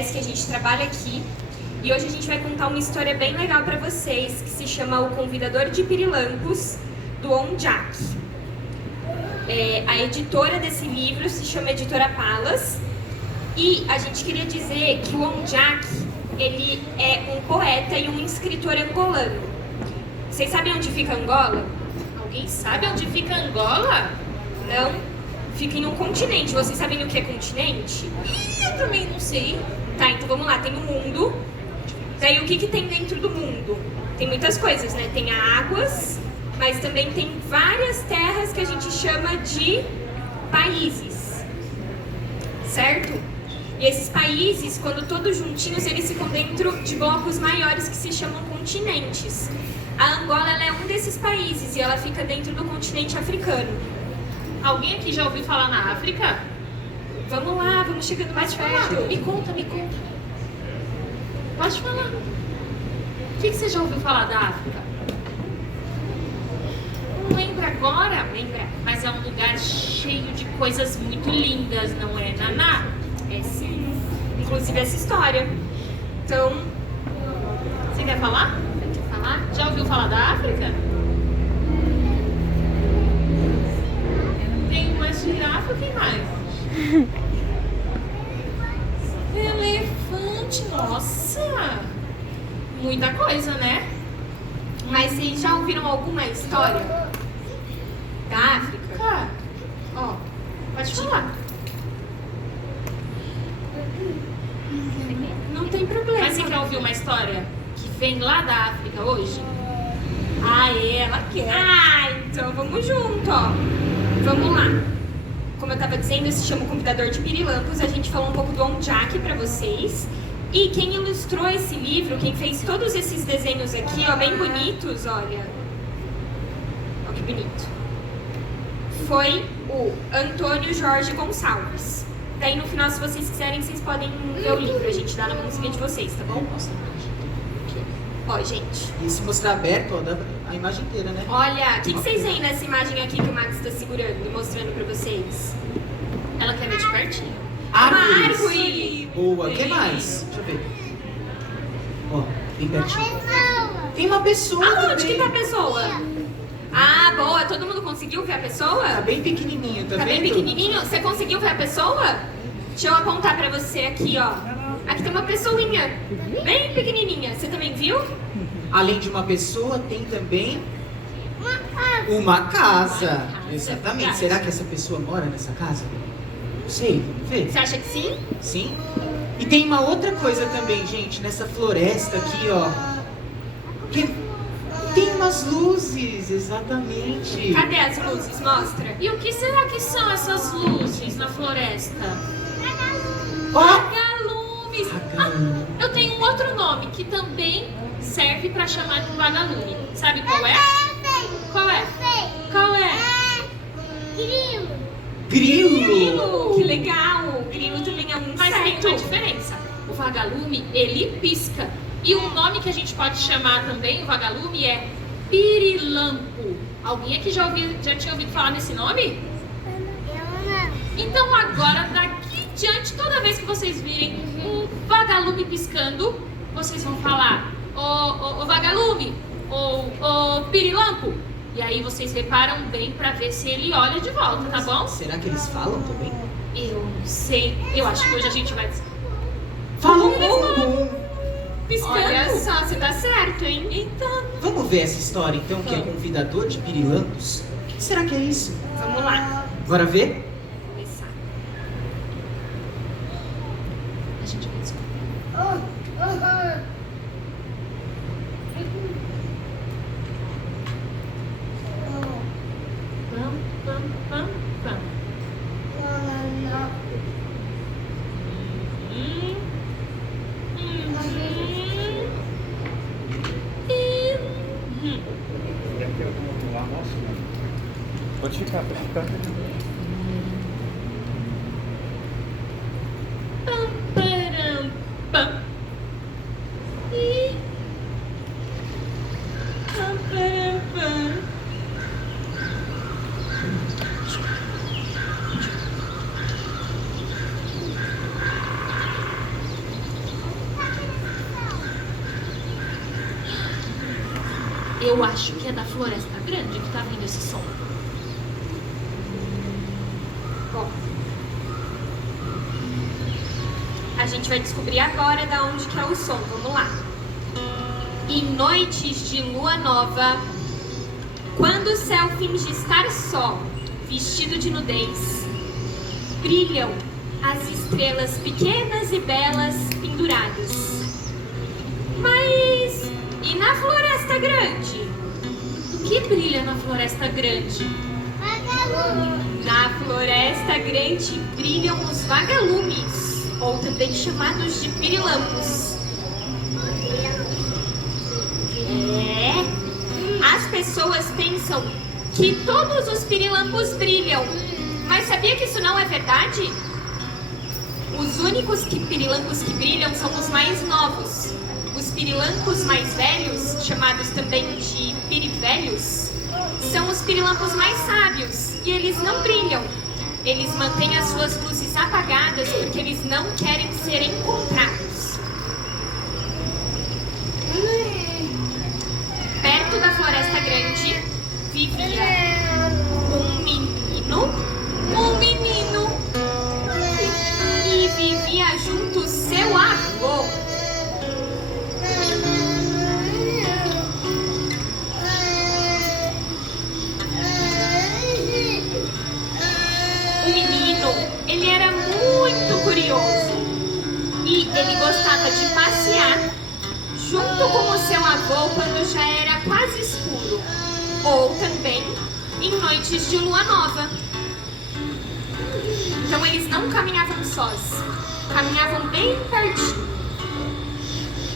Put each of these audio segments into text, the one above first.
que a gente trabalha aqui. E hoje a gente vai contar uma história bem legal para vocês, que se chama O Convidador de Pirilampos, do Onjak. A editora desse livro se chama Editora Palas. E a gente queria dizer que o Onjak, ele é um poeta e um escritor angolano. Vocês sabem onde fica Angola? Alguém sabe onde fica Angola? Não? Fica em um continente. Vocês sabem o que é continente? Eu também não sei. Tá, então vamos lá. Tem o mundo. Daí o que tem dentro do mundo? Tem muitas coisas, né? Tem águas, mas também tem várias terras que a gente chama de países. Certo? E esses países, quando todos juntinhos, eles ficam dentro de blocos maiores que se chamam continentes. A Angola, ela é um desses países e ela fica dentro do continente africano. Alguém aqui já ouviu falar na África? Vamos lá, vamos chegando mais perto. Me conta. Pode falar. O que você já ouviu falar da África? Não lembra agora? Lembra? Mas é um lugar cheio de coisas muito lindas, não é, Naná? É sim. Inclusive essa história. Então, Você quer falar? quer falar? Já ouviu falar da África? Tem uma girafa, o que mais? Elefante, nossa! Muita coisa, né? Mas vocês já ouviram alguma história da África? Ó, pode falar. Não tem problema. Mas você quer ouvir uma história que vem lá da África hoje? Ela quer. Então vamos junto, ó. Vamos lá. Como eu tava dizendo, se chama O Convidador de Pirilampos. A gente falou um pouco do Onjak pra vocês. E quem ilustrou esse livro, quem fez todos esses desenhos aqui, ó, bem bonitos, olha. Olha que bonito. Foi o Antônio Jorge Gonçalves. Daí no final, se vocês quiserem, vocês podem ver o livro. A gente dá na mãozinha de vocês, tá bom? Ó, gente. E se mostrar aberto, ó, dá a imagem inteira, né? Olha, o que vocês veem nessa imagem aqui que o Max está segurando e mostrando pra vocês? Ela quer ver de pertinho. Uma Árvores. árvore! Boa, o que mais? Deixa eu ver. Ó, bem pertinho. Tem uma pessoa Aonde que também. tá a pessoa? Ah, boa. Todo mundo conseguiu ver a pessoa? Tá bem pequenininho, tá Tá bem vendo? pequenininho? Você conseguiu ver a pessoa? Deixa eu apontar pra você aqui, ó. Aqui tem uma pessoinha, bem pequenininha. Você também viu? Além de uma pessoa, tem também uma casa. Exatamente. Verdade. Será que essa pessoa mora nessa casa? Não sei, vamos ver. Você acha que sim? Sim. E tem uma outra coisa também, gente, nessa floresta aqui, ó. Que tem umas luzes, exatamente. Cadê as luzes? Mostra. E o que será que são essas luzes na floresta? Ó, Vagalumes! Vagalume. Eu tenho um outro nome que também serve pra chamar de vagalume. Sabe qual é? Qual é? Qual é? grilo. Que legal. O grilo também é um Mas tem inseto. uma diferença. O vagalume, ele pisca. E um nome que a gente pode chamar também, o vagalume, é pirilampo. Alguém aqui já tinha ouvido falar nesse nome? Então agora, daqui em diante, toda vez que vocês virem um vagalume piscando, vocês vão falar ô vagalume, ô pirilampo. E aí vocês reparam bem pra ver se ele olha de volta, tá bom? Será que eles falam também? Eu não sei. Eu acho que hoje a gente vai Falam bom. piscando. Olha só, você tá certo, hein? Então, Vamos ver essa história então, que é Convidador de Pirilampos. O que será que é isso? Vamos lá. Bora ver? Começar. a gente vai descobrir. Pam, pam, pam, pam. Hum, Quer que eu vou lá, moço? Pode ficar, pode ficar. pam, param, pam. E pam, param, pam. Eu acho que é da Floresta Grande que tá vindo esse som. Bom, a gente vai descobrir agora da onde que é o som. Vamos lá. Em noites de lua nova, quando o céu finge estar só, vestido de nudez, brilham as estrelas pequenas e belas penduradas. Mas e na Floresta Grande? O que brilha na Floresta Grande? Na Floresta Grande brilham os vagalumes, ou também chamados de pirilampos. As pessoas pensam que todos os pirilampos brilham, mas sabia que isso não é verdade? Os únicos pirilampos que brilham são os mais novos. Os pirilampos mais velhos, chamados também de pirivelhos, são os pirilampos mais sábios e eles não brilham. Eles mantêm as suas luzes apagadas porque eles não querem ser encontrados. Perto da Floresta Grande vivia um menino e vivia junto seu avô. O menino, ele era muito curioso e ele gostava de passear junto com o seu avô quando já era quase escuro, ou também em noites de lua nova. Então eles não caminhavam sós, caminhavam bem pertinho.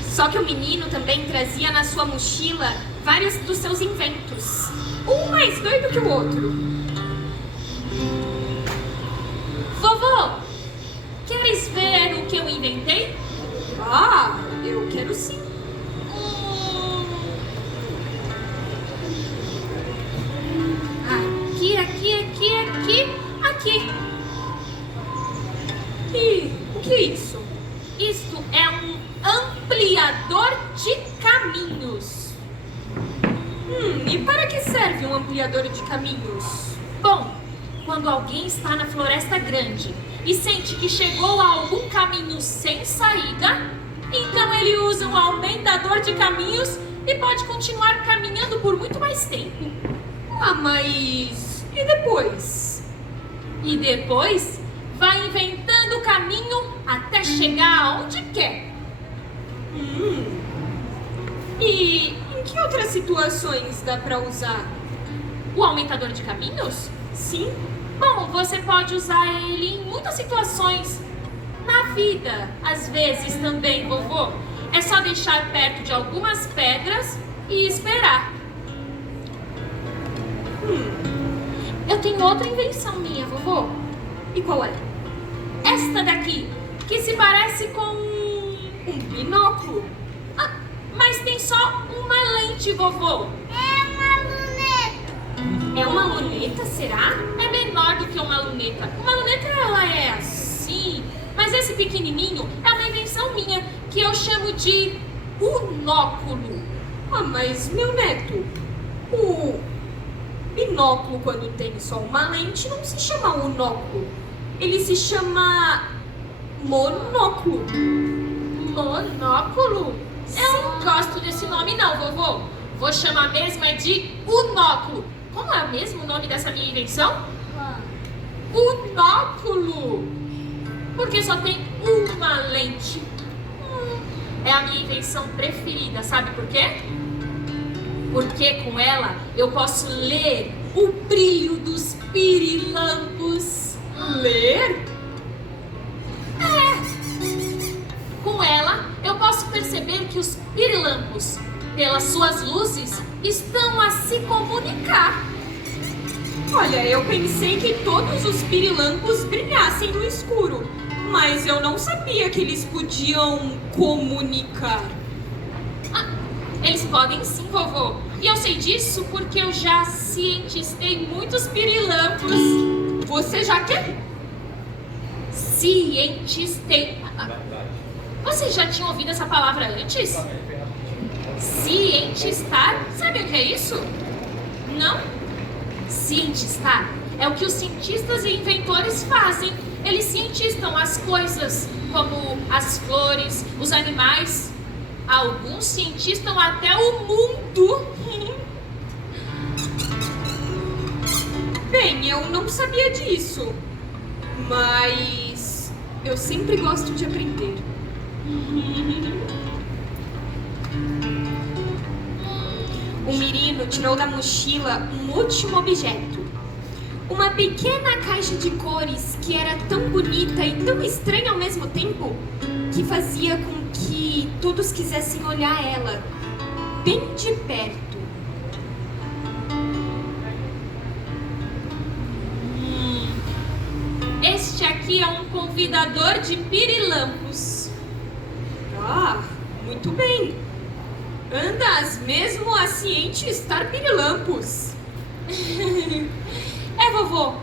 Só que o menino também trazia na sua mochila vários dos seus inventos, um mais doido que o outro. Vovô, queres ver o que eu inventei? Ah, eu quero sim. Aqui. E o que é isso? Isto é um ampliador de caminhos. E para que serve um ampliador de caminhos? Bom, quando alguém está na Floresta Grande e sente que chegou a algum caminho sem saída, então ele usa um aumentador de caminhos e pode continuar caminhando por muito mais tempo. Ah, mas e depois? E depois vai inventando o caminho até chegar aonde quer. E em que outras situações dá para usar? O aumentador de caminhos? Sim? Bom, você pode usar ele em muitas situações. Na vida, às vezes também, vovô. É só deixar perto de algumas pedras e esperar. Eu tenho outra invenção minha, vovô. E qual é? Esta daqui, que se parece com Um binóculo? Ah, mas tem só uma lente, vovô. É uma luneta, será? É menor do que uma luneta. Uma luneta, ela é assim. Mas esse pequenininho é uma invenção minha, que eu chamo de unóculo. Ah, mas meu neto, o binóculo, quando tem só uma lente, não se chama unóculo. Ele se chama monóculo. Monóculo? Eu não gosto desse nome não, vovô. Vou chamar mesmo é de unóculo. Como é mesmo o nome dessa minha invenção? Unóculo. Porque só tem uma lente. É a minha invenção preferida, sabe por quê? Porque com ela eu posso ler o brilho dos pirilampos. Ler? Com ela eu posso perceber que os pirilampos, pelas suas luzes, estão a se comunicar. Olha, eu pensei que todos os pirilampos brilhassem no escuro, mas eu não sabia que eles podiam comunicar. Eles podem sim, vovô. E eu sei disso porque eu já cientistei muitos pirilampos. Você já quer? Cientistei. Vocês já tinham ouvido essa palavra antes? Cientistar? Sabe o que é isso? Não? Cientistar é o que os cientistas e inventores fazem. Eles cientistam as coisas, como as flores, os animais. Alguns cientistam até o mundo. Bem, eu não sabia disso, mas eu sempre gosto de aprender. O menino tirou da mochila um último objeto. Uma pequena caixa de cores que era tão bonita e tão estranha ao mesmo tempo que fazia com que todos quisessem olhar ela bem de perto. Este aqui é um convidador de pirilampos. Ah, muito bem. Andas mesmo a cientistar pirilampos. É, vovô.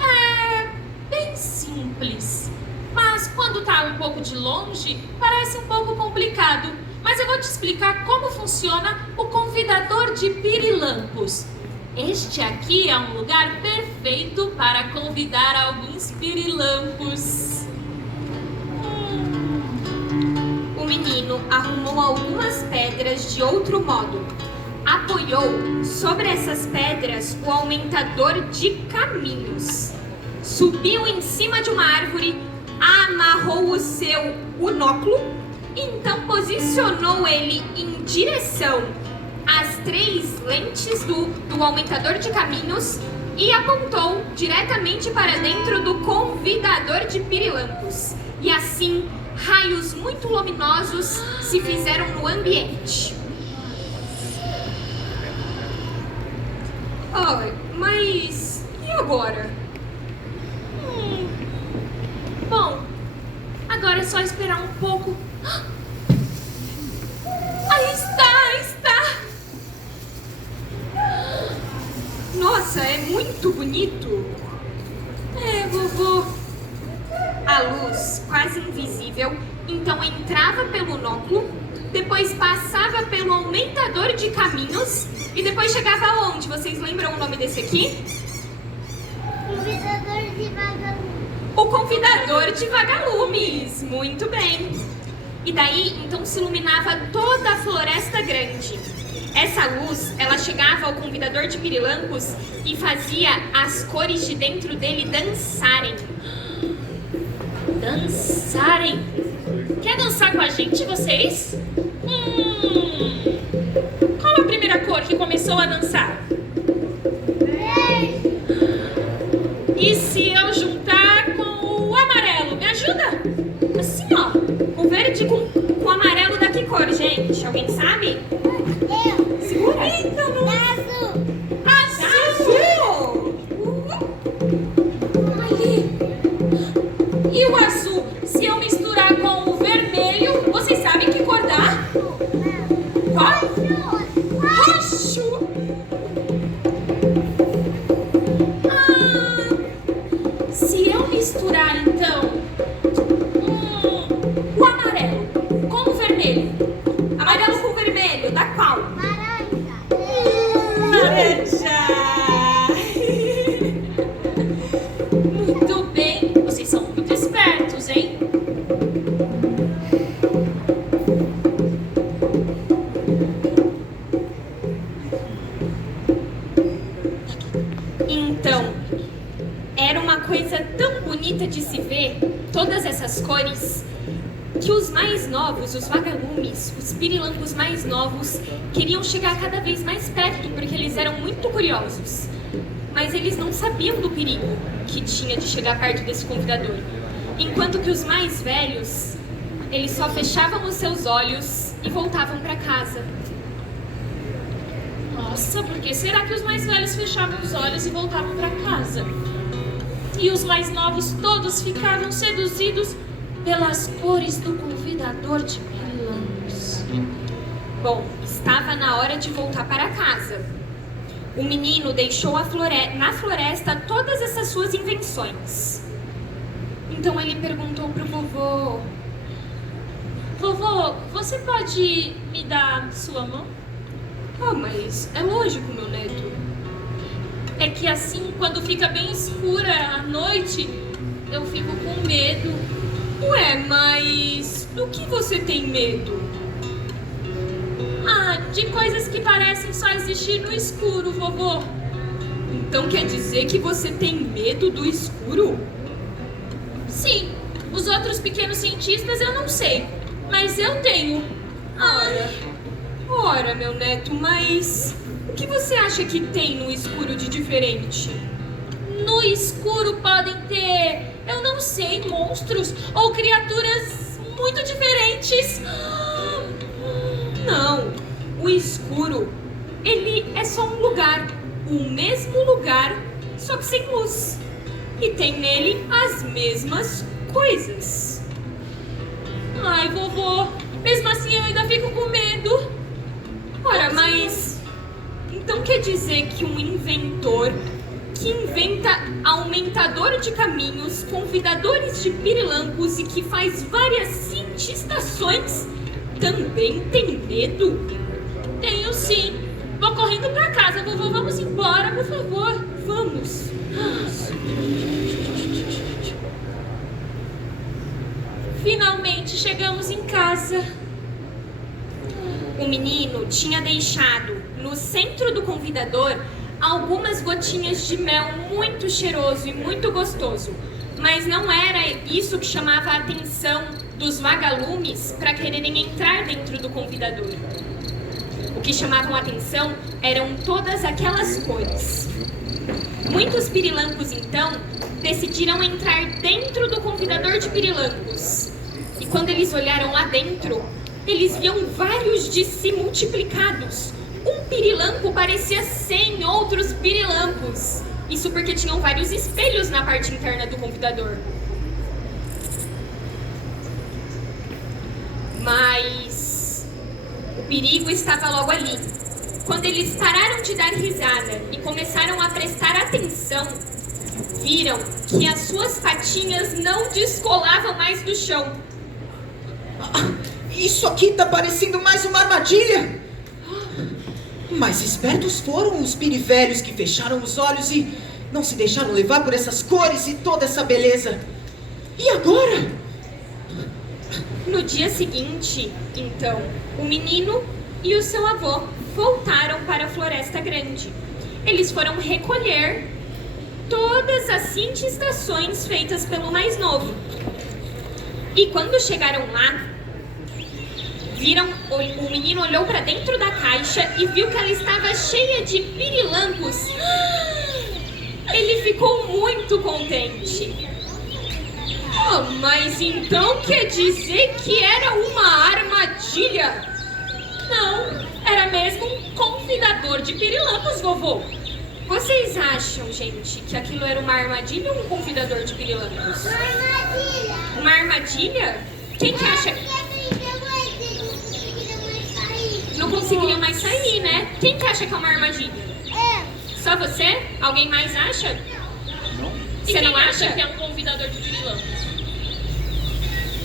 É bem simples. Mas quando tá um pouco de longe, parece um pouco complicado. Mas eu vou te explicar como funciona o convidador de pirilampos. Este aqui é um lugar perfeito para convidar alguns pirilampos. O menino arrumou algumas pedras de outro modo. Apoiou sobre essas pedras o aumentador de caminhos. Subiu em cima de uma árvore, amarrou o seu unóculo, então posicionou ele em direção às 3 lentes do aumentador de caminhos e apontou diretamente para dentro do convidador de pirilampos. E assim, raios muito luminosos se fizeram no ambiente. Ai, mas e agora? Bom, agora é só esperar um pouco. Aí está! Nossa, é muito bonito. É, vovô. A luz, quase invisível, então entrava pelo unóculo, depois passava pelo aumentador de caminhos e depois chegava aonde? Vocês lembram o nome desse aqui? Convidador de vagalume. O convidador de vagalumes. Muito bem. E daí, então, se iluminava toda a floresta grande. Essa luz, ela chegava ao convidador de pirilampos e fazia as cores de dentro dele dançarem. Dançarem? Quer dançar com a gente, vocês? Qual a primeira cor que começou a dançar? E se eu juntar com o amarelo? Me ajuda? Assim, ó. O verde com o amarelo da que cor, gente? Alguém sabe? Eu. Segura aí, então. Azul. Azul! Ali. E o azul? Se eu misturar com o vermelho, vocês sabem que cor dá? Qual? Roxo! Se eu misturar então o amarelo com o vermelho, Amarelo com vermelho, da qual? Laranja. muito bem, vocês são muito espertos, hein? Então, era uma coisa tão bonita de se ver, todas essas cores, que os mais novos, os vagalumes, os pirilampos mais novos, queriam chegar cada vez mais perto, porque eles eram muito curiosos. Mas eles não sabiam do perigo que tinha de chegar perto desse convidador. Enquanto que os mais velhos, eles só fechavam os seus olhos e voltavam para casa. Nossa, por que será que os mais velhos fechavam os olhos e voltavam para casa? E os mais novos todos ficavam seduzidos pelas cores do convidador de pirilampos. Bom, estava na hora de voltar para casa. O menino deixou na floresta todas essas suas invenções. Então ele perguntou pro vovô: Vovô, você pode me dar sua mão? Ah, mas é lógico, meu neto. É que assim, quando fica bem escura à noite, eu fico com medo. Ué, mas do que você tem medo? Ah, de coisas que parecem só existir no escuro, vovô. Então quer dizer que você tem medo do escuro? Sim, os outros pequenos cientistas eu não sei, mas eu tenho. Ora, meu neto, mas o que você acha que tem no escuro de diferente? No escuro podem ter, eu não sei, monstros ou criaturas muito diferentes. Não, o escuro, ele é só um lugar, o mesmo lugar, só que sem luz. E tem nele as mesmas coisas. Ai, vovô, mesmo assim eu ainda fico com medo. Ora, mas então quer dizer que um inventor que inventa aumentador de caminhos, convidadores de pirilampos e que faz várias cientistações também tem medo? Tenho sim. Vou correndo pra casa, vovô. Vamos embora, por favor. Vamos. Finalmente chegamos em casa. O menino tinha deixado no centro do convidador algumas gotinhas de mel muito cheiroso e muito gostoso. Mas não era isso que chamava a atenção dos vagalumes para quererem entrar dentro do convidador. O que chamavam a atenção eram todas aquelas cores. Muitos pirilampos, então, decidiram entrar dentro do convidador de pirilampos. E quando eles olharam lá dentro, eles viam vários de si multiplicados. Um pirilampo parecia 100 outros pirilampos. Isso porque tinham vários espelhos na parte interna do convidador. Mas o perigo estava logo ali. Quando eles pararam de dar risada e começaram a prestar atenção, viram que as suas patinhas não descolavam mais do chão. Isso aqui tá parecendo mais uma armadilha. Mas espertos foram os pirivelhos que fecharam os olhos e não se deixaram levar por essas cores e toda essa beleza. E agora? No dia seguinte, então, o menino e o seu avô voltaram para a Floresta Grande. Eles foram recolher todas as cientistações feitas pelo mais novo. E quando chegaram lá, o menino olhou para dentro da caixa e viu que ela estava cheia de pirilampos. Ele ficou muito contente. Oh, mas então quer dizer que era uma armadilha? Não, era mesmo um convidador de pirilampos, vovô. Vocês acham, gente, que aquilo era uma armadilha ou um convidador de pirilampos? Armadilha. Uma armadilha? Quem que acha? Não conseguiria mais sair, né? Quem que acha que é uma armadilha? Só você? Alguém mais acha? Não? E Você quem não acha? que é um convidador de pirilampos?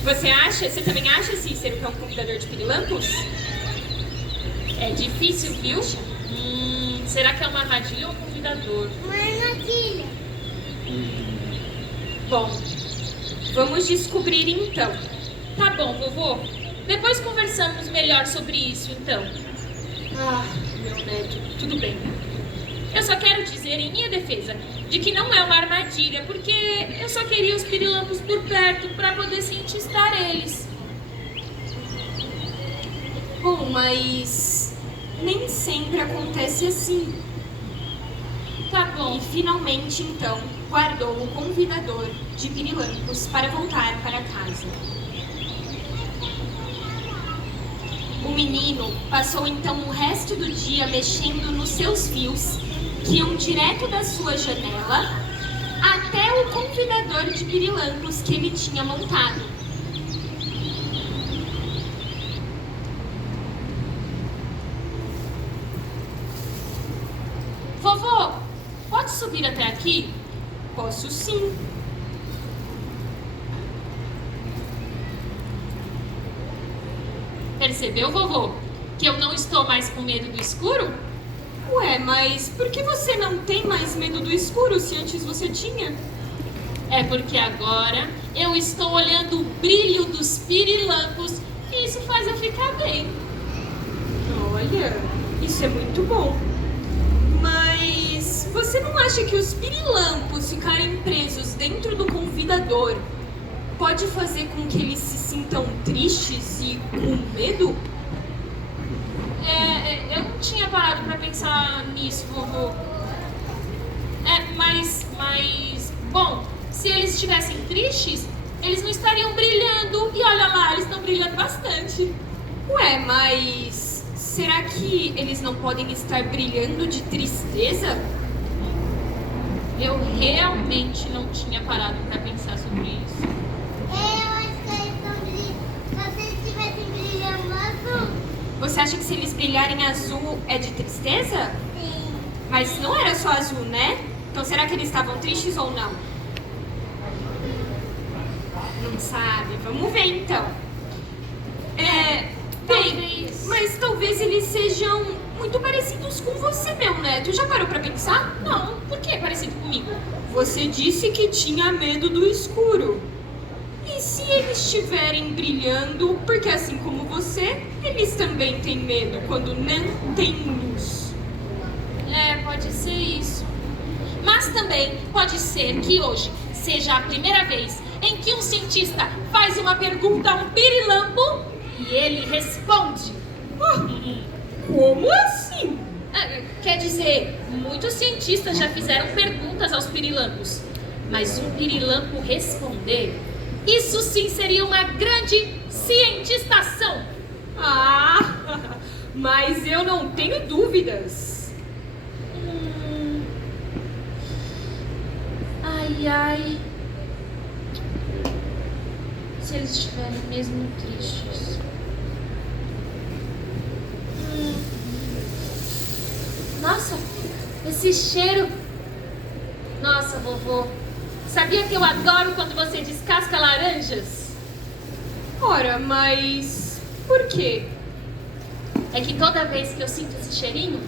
Você acha? Você também acha, Cícero, que é um convidador de pirilampos? É difícil, viu? Será que é uma armadilha ou um convidador? Uma armadilha. Bom, vamos descobrir então. Tá bom, vovô. Depois conversamos melhor sobre isso, então. Ah, meu neto, tudo bem. Eu só quero dizer, em minha defesa, de que não é uma armadilha, porque eu só queria os pirilampos por perto para poder cientistar eles. Bom, mas nem sempre acontece assim. Tá bom. E finalmente, então, guardou o convidador de pirilampos para voltar para casa. O menino passou então o resto do dia mexendo nos seus fios, que iam direto da sua janela até o convidador de pirilampos que ele tinha montado. Vovô, pode subir até aqui? Posso sim. Percebeu, vovô? Que eu não estou mais com medo do escuro? Ué, mas por que você não tem mais medo do escuro se antes você tinha? É porque agora eu estou olhando o brilho dos pirilampos e isso faz eu ficar bem. Olha, isso é muito bom. Mas você não acha que os pirilampos ficarem presos dentro do convidador pode fazer com que eles se sintam tristes e com medo? Eu não tinha parado pra pensar nisso, vovô. Bom, se eles estivessem tristes, eles não estariam brilhando. E olha lá, eles estão brilhando bastante. Ué, mas será que eles não podem estar brilhando de tristeza? Eu realmente não tinha parado pra pensar sobre isso. Eu acho que eles estão brilhando. Se eles estivessem brilhando azul. Você acha que se eles brilharem azul é de tristeza? Sim. Mas não era só azul, né? Então será que eles estavam tristes ou não? Não sabe. Vamos ver então. Bem, mas talvez eles sejam muito parecidos com você, meu neto. Já parou pra pensar? Não, por que é parecido comigo? Você disse que tinha medo do escuro. E se eles estiverem brilhando, porque assim como você, eles também têm medo quando não tem luz. Pode ser isso. Mas também pode ser que hoje seja a primeira vez em que um cientista faz uma pergunta a um pirilampo e ele responde. Como assim? Quer dizer, muitos cientistas já fizeram perguntas aos pirilampos, mas um pirilampo responder, isso sim seria uma grande cientistação. Mas eu não tenho dúvidas. Ai. Se eles estiverem mesmo tristes. Nossa, esse cheiro. Nossa, vovô. Sabia que eu adoro quando você descasca laranjas? Ora, mas por quê? É que toda vez que eu sinto esse cheirinho,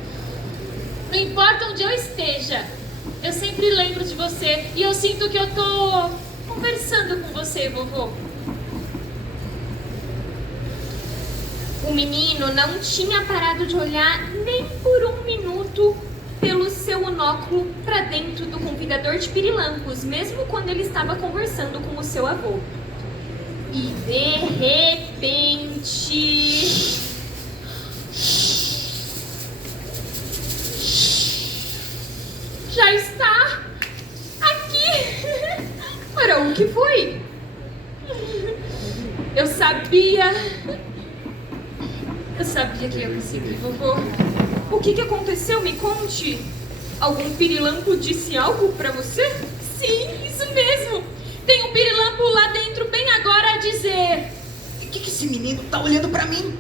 não importa onde eu esteja, eu sempre lembro de você e eu sinto que eu tô conversando com você, vovô. O menino não tinha parado de olhar nem por um minuto pelo seu monóculo para dentro do convidador de pirilampos, mesmo quando ele estava conversando com o seu avô. E de repente... Já está aqui! Ora, o que foi? Eu sabia que ia conseguir, vovô. O que aconteceu? Me conte. Algum pirilampo disse algo pra você? Sim, isso mesmo. Tem um pirilampo lá dentro bem agora a dizer... O que esse menino tá olhando pra mim?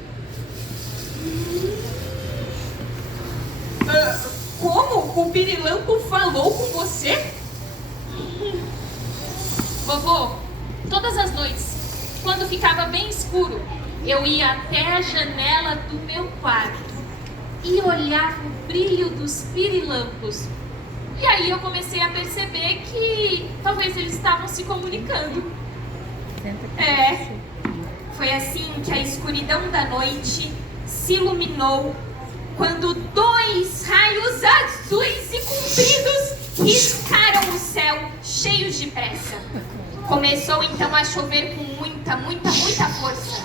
Como? O pirilampo falou com você? Vovô, todas as noites, quando ficava bem escuro, eu ia até a janela do meu quarto e olhava o brilho dos pirilampos. E aí eu comecei a perceber que talvez eles estavam se comunicando. Foi assim que a escuridão da noite se iluminou quando 2 raios azuis e compridos riscaram o céu cheios de pressa. Começou então a chover com muita força.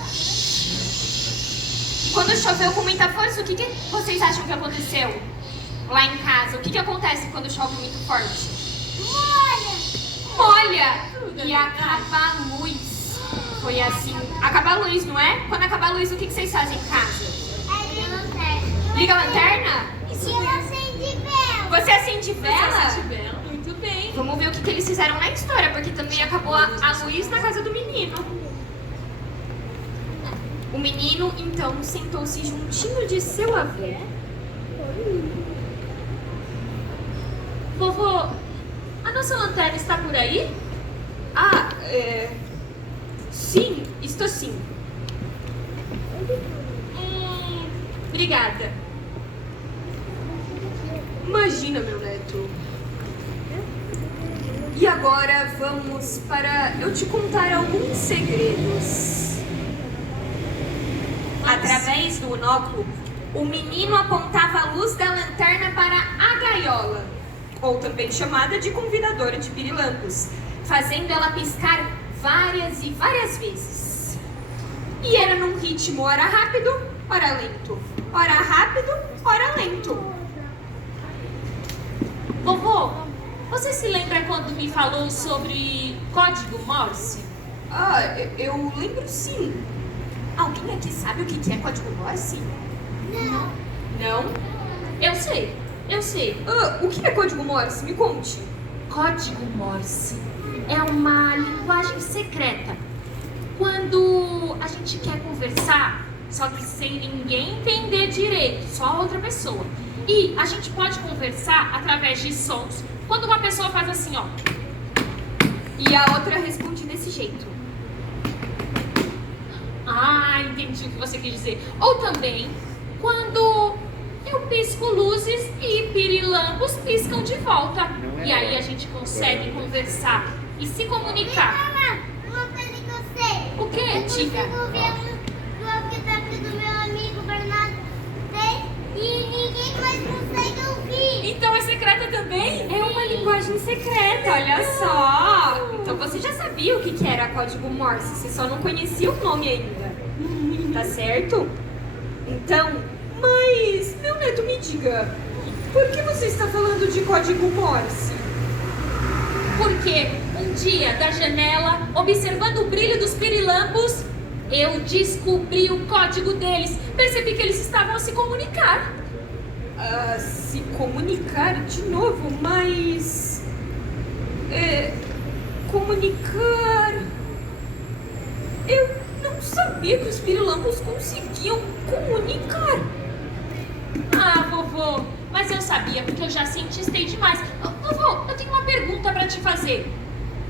E quando choveu com muita força, o que vocês acham que aconteceu? Lá em casa, o que acontece quando chove muito forte? Molha! E acaba a luz. Foi assim. Acaba a luz, não é? Quando acaba a luz, o que vocês fazem em casa? Liga a lanterna? Isso eu acende vela. Você acende vela? Muito bem. Vamos ver o que eles fizeram na história, porque também acabou a luz na casa do menino. O menino, então, sentou-se juntinho de seu avô. Vovô, a nossa lanterna está por aí? Sim, estou sim. Obrigada. Imagina, meu neto. E agora vamos para eu te contar alguns segredos. Através do monóculo, o menino apontava a luz da lanterna para a gaiola, ou também chamada de convidadora de pirilampos, fazendo ela piscar várias e várias vezes. E era num ritmo ora rápido, ora lento. Ora rápido, ora lento. Vovô, você se lembra quando me falou sobre código Morse? Ah, eu lembro sim. Alguém aqui sabe o que é código Morse? Não. Não? Eu sei. Ah, o que é código Morse? Me conte. Código Morse é uma linguagem secreta. Quando a gente quer conversar, só que sem ninguém entender direito, só a outra pessoa. E a gente pode conversar através de sons, quando uma pessoa faz assim, ó. E a outra responde desse jeito. Ah, entendi o que você quis dizer. Ou também, quando eu pisco luzes e pirilampos piscam de volta. E aí a gente consegue conversar e se comunicar. Uma coisa que eu sei. O que, Eu Tica? consigo ver o walkie-talkie do meu amigo Bernardo tem e ninguém mais consegue ouvir. Então é secreta também? É uma linguagem secreta, olha só. Então você já sabia o que era código Morse, você só não conhecia o nome ainda. Tá certo? Então, mas, meu neto, me diga, por que você está falando de código Morse? Porque um dia, da janela, observando o brilho dos pirilampos, eu descobri o código deles. Percebi que eles estavam a se comunicar. Ah, se comunicar de novo, mas... comunicar... Eu não sabia que os pirilampos conseguiam comunicar. Ah, vovô, mas eu sabia porque eu já cientistei demais. Vovô, eu tenho uma pergunta pra te fazer.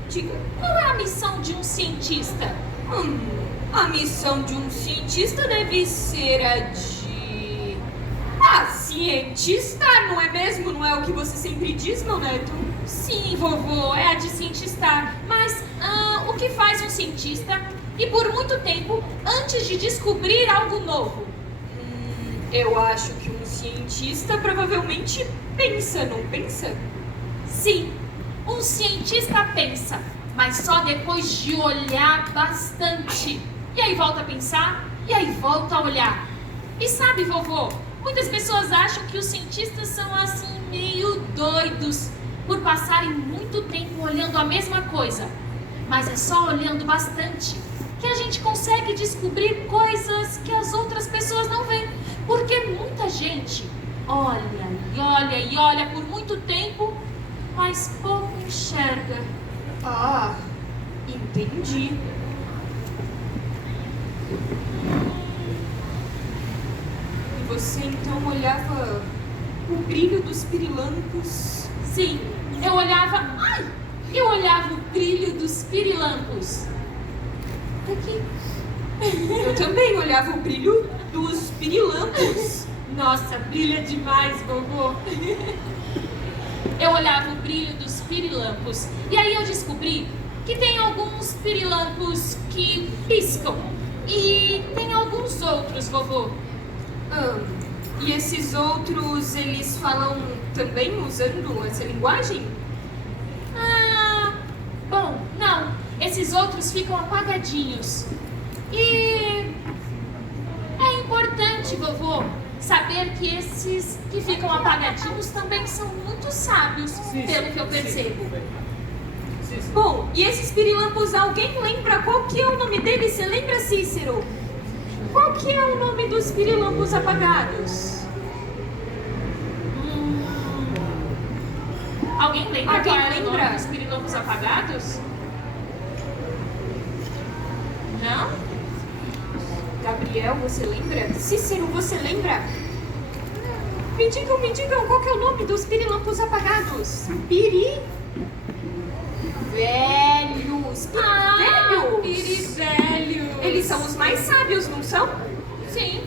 Diga. Qual é a missão de um cientista? A missão de um cientista deve ser a de... Ah, cientista, não é mesmo? Não é o que você sempre diz, meu neto? Sim, vovô, é a de cientistar. Mas o que faz um cientista? E por muito tempo, antes de descobrir algo novo? Eu acho que um cientista provavelmente pensa, não pensa? Sim, um cientista pensa, mas só depois de olhar bastante. E aí volta a pensar, e aí volta a olhar. E sabe, vovô, muitas pessoas acham que os cientistas são assim meio doidos por passarem muito tempo olhando a mesma coisa. Mas é só olhando bastante que a gente consegue descobrir coisas que as outras pessoas não veem. Porque muita gente olha e olha e olha por muito tempo, mas pouco enxerga. Ah, entendi. E você então olhava o brilho dos pirilampos? Sim, eu olhava... Ai! Eu olhava o brilho dos pirilampos. Aqui. Eu também olhava o brilho dos pirilampos. Nossa, brilha demais, vovô. Eu olhava o brilho dos pirilampos. E aí eu descobri que tem alguns pirilampos que piscam. E tem alguns outros, vovô. E esses outros, eles falam também usando essa linguagem? Bom, não. Esses outros ficam apagadinhos. E é importante, vovô, saber que esses que ficam apagadinhos também são muito sábios, pelo que eu percebo. Bom, e esses pirilampos, alguém lembra qual que é o nome deles? Você lembra, Cícero? Qual que é o nome dos pirilampos apagados? Alguém lembra Alguém qual é o lembra? nome dos pirilampos apagados? Não? Gabriel, você lembra? Cícero, você lembra? Me digam qual que é o nome dos pirilampos apagados? Velhos. Velho. Pirivelhos. Eles são os mais sábios, não são? Sim.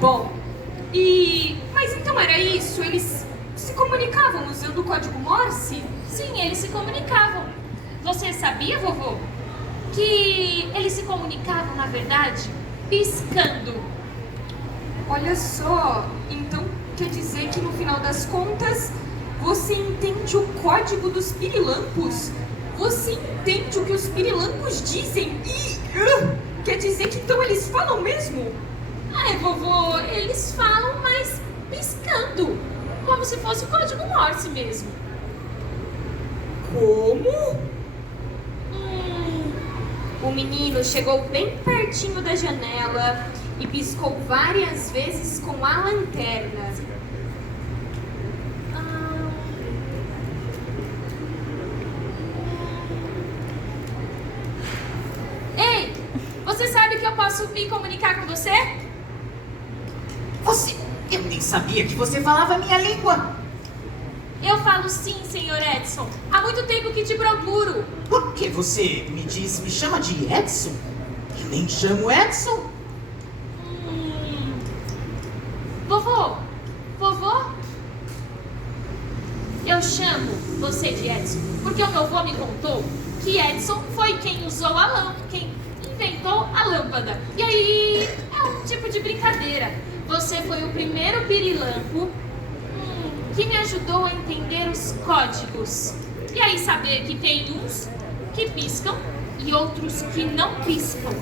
Bom, Mas então era isso? Eles se comunicavam usando o código Morse? Sim, eles se comunicavam. Você sabia, vovô, que eles se comunicavam, na verdade, piscando? Olha só, então quer dizer que no final das contas você entende o código dos pirilampos? Você entende o que os pirilampos dizem quer dizer que então eles falam mesmo? Vovô, eles falam, mas piscando, como se fosse o código Morse mesmo. Como? O menino chegou bem pertinho da janela e piscou várias vezes com a lanterna. Ei, você sabe que eu posso me comunicar com você? Eu nem sabia que você falava a minha língua. Eu falo sim, senhor Edson. Há muito tempo que te procuro. Por que você me chama de Edson? Eu nem chamo Edson. Vovô? Eu chamo você de Edson porque o meu avô me contou que Edson foi quem usou a lâmpada, quem inventou a lâmpada. E aí é um tipo de brincadeira. Você foi o primeiro pirilampo que me ajudou a entender os códigos. E aí saber que tem uns que piscam e outros que não piscam.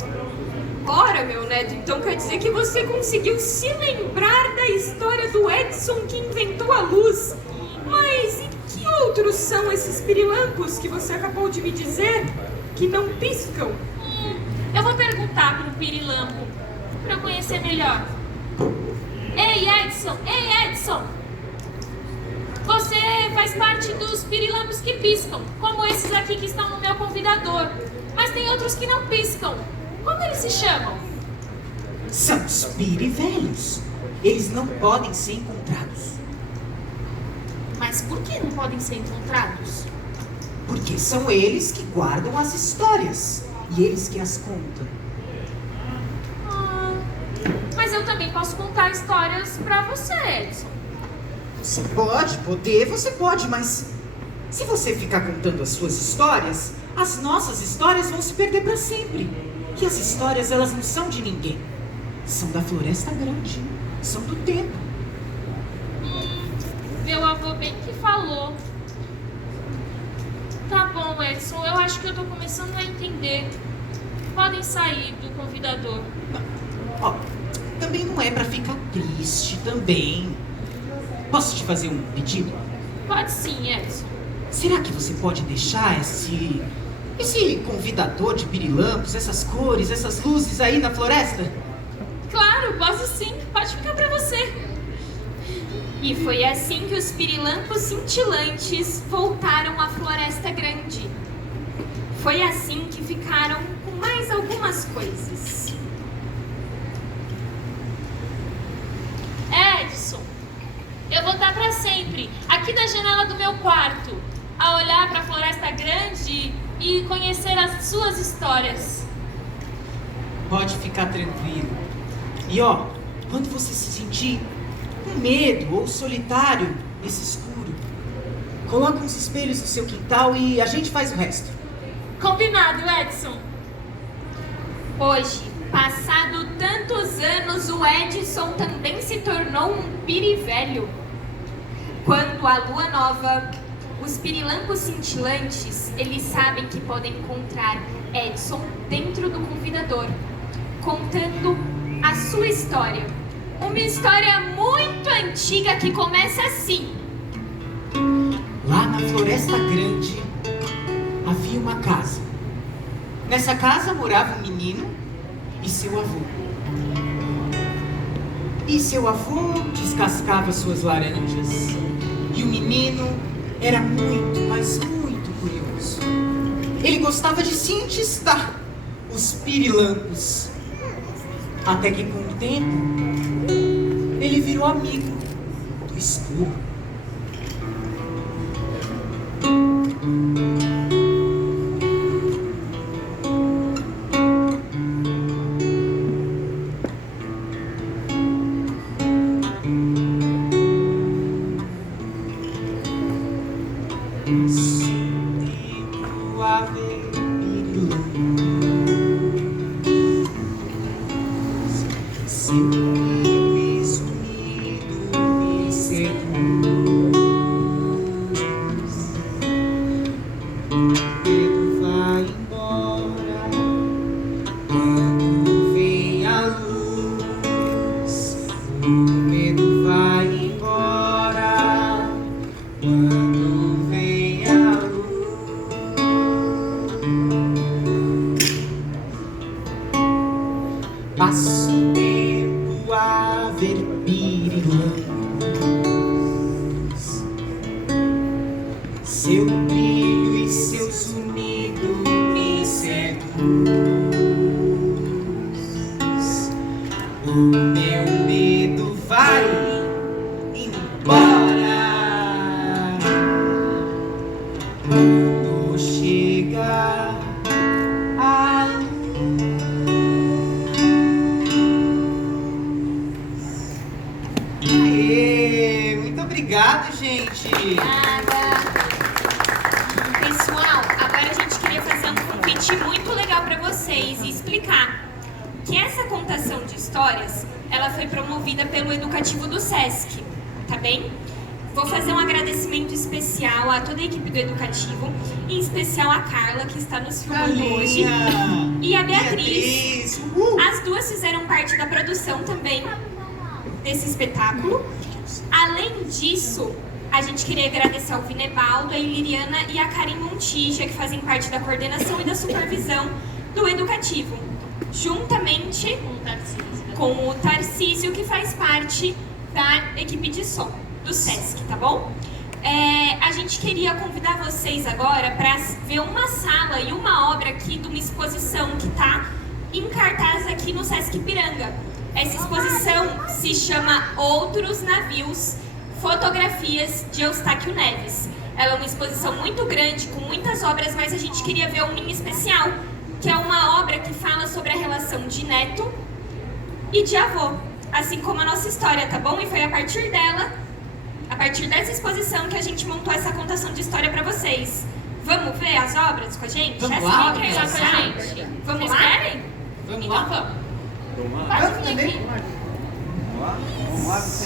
Ora, meu neto, então quer dizer que você conseguiu se lembrar da história do Edson que inventou a luz. Mas e que outros são esses pirilampos que você acabou de me dizer que não piscam? Eu vou perguntar para o pirilampo para eu conhecer melhor. Ei, Edson! Você faz parte dos pirilampos que piscam, como esses aqui que estão no meu convidador. Mas tem outros que não piscam. Como eles se chamam? São os pirivelhos. Eles não podem ser encontrados. Mas por que não podem ser encontrados? Porque são eles que guardam as histórias. E eles que as contam. Mas eu também posso contar histórias pra você, Edson. Você pode, mas se você ficar contando as suas histórias, as nossas histórias vão se perder para sempre. E as histórias, elas não são de ninguém. São da Floresta Grande. São do tempo. Meu avô bem que falou. Tá bom, Edson, eu acho que eu tô começando a entender. Podem sair do convidador. Ó, também não é para ficar triste também. Posso te fazer um pedido? Pode sim, Edson. Será que você pode deixar esse convidador de pirilampos, essas cores, essas luzes aí na floresta? Claro, posso sim. Pode ficar pra você. E foi assim que os pirilampos cintilantes voltaram à Floresta Grande. Foi assim que ficaram com mais algumas coisas. Edson, eu vou estar pra sempre aqui da janela do meu quarto, a olhar pra Floresta Grande e conhecer as suas histórias. Pode ficar tranquilo. E ó, quando você se sentir com medo ou solitário nesse escuro, coloca uns espelhos no seu quintal e a gente faz o resto. Combinado, Edson. Hoje, passado tantos anos, o Edson também se tornou um pirivelho. Quando a lua nova, os pirilampos cintilantes, eles sabem que podem encontrar Edson dentro do convidador, contando a sua história. Uma história muito antiga que começa assim. Lá na Floresta Grande havia uma casa. Nessa casa morava um menino e seu avô. E seu avô descascava suas laranjas. E o menino era muito, mas muito curioso. Ele gostava de cientistar os pirilampos. Até que com o tempo, ele virou amigo do escuro. Seu brilho sumido me seduz. Medo vai embora quando vem a luz. O medo vai embora quando vem a luz. Passo o tempo a ver pirilampos. Seu brilho e seu sumido me seduz. O meu medo vai embora quando chega a luz. Aê, muito obrigado, gente. Pessoal, agora a gente queria fazer um convite muito legal para vocês e explicar que essa contação de histórias, ela foi promovida pelo Educativo do Sesc, tá bem? Vou fazer um agradecimento especial a toda a equipe do Educativo, em especial a Carla, que está nos filmando hoje, e a Beatriz. As duas fizeram parte da produção também desse espetáculo. Além disso, a gente queria agradecer ao Vinebaldo, a Iliriana e a Karen Montija, que fazem parte da coordenação e da supervisão do Educativo, juntamente com o Tarcísio, que faz parte da equipe de som do Sesc, tá bom? A gente queria convidar vocês agora para ver uma sala e uma obra aqui de uma exposição que está em cartaz aqui no Sesc Ipiranga. Essa exposição se chama Outros Navios, Fotografias de Eustáquio Neves. Ela é uma exposição muito grande, com muitas obras, mas a gente queria ver uma em especial, que é uma obra que fala sobre a relação de neto e de avô, assim como a nossa história, tá bom? E foi a partir dela, a partir dessa exposição, que a gente montou essa contação de história pra vocês. Vamos ver as obras com a gente? Vamos Essa lá? quem quer ir lá com a gente? Vamos Vocês lá? querem? Vamos Então lá? vamos. Vamos lá. Pode Eu vir também. aqui. Vamos lá? Vamos lá, Vicente.